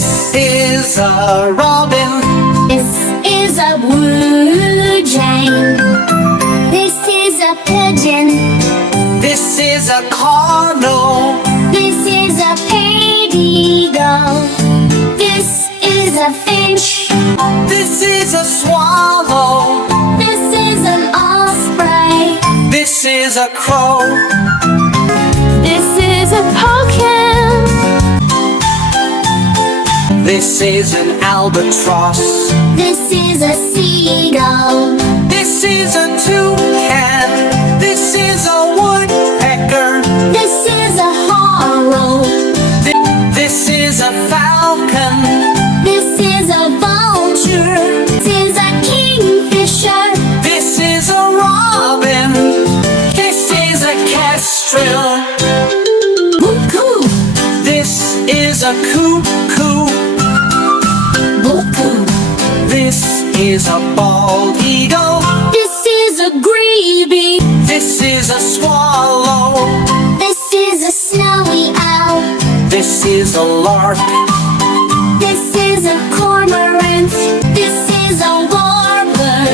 This is a robin. This is a blue jay. This is a pigeon. This is a cardinal. This is a eagle. This is a finch. This is a swallow. This is an osprey. This is a crow. This is a pelican. This is an albatross. This is a seagull. This is a toucan. This is a woodpecker. This is a Parrot. This is a falcon. This is a vulture. This is a kingfisher. This is a robin. This is a kestrel. Cuckoo. This is a cuckoo. Cuckoo. This is a bald eagle. This is a grebe. This is a swallow. This is a snowy owl. This is a lark. This is a cormorant. This is a warbler.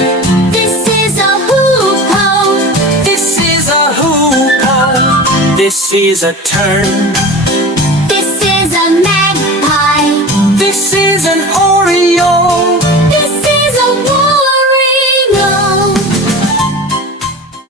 This is a hoopoe. This is a hoopoe. This is a tern. This is a magpie. This is an oriole.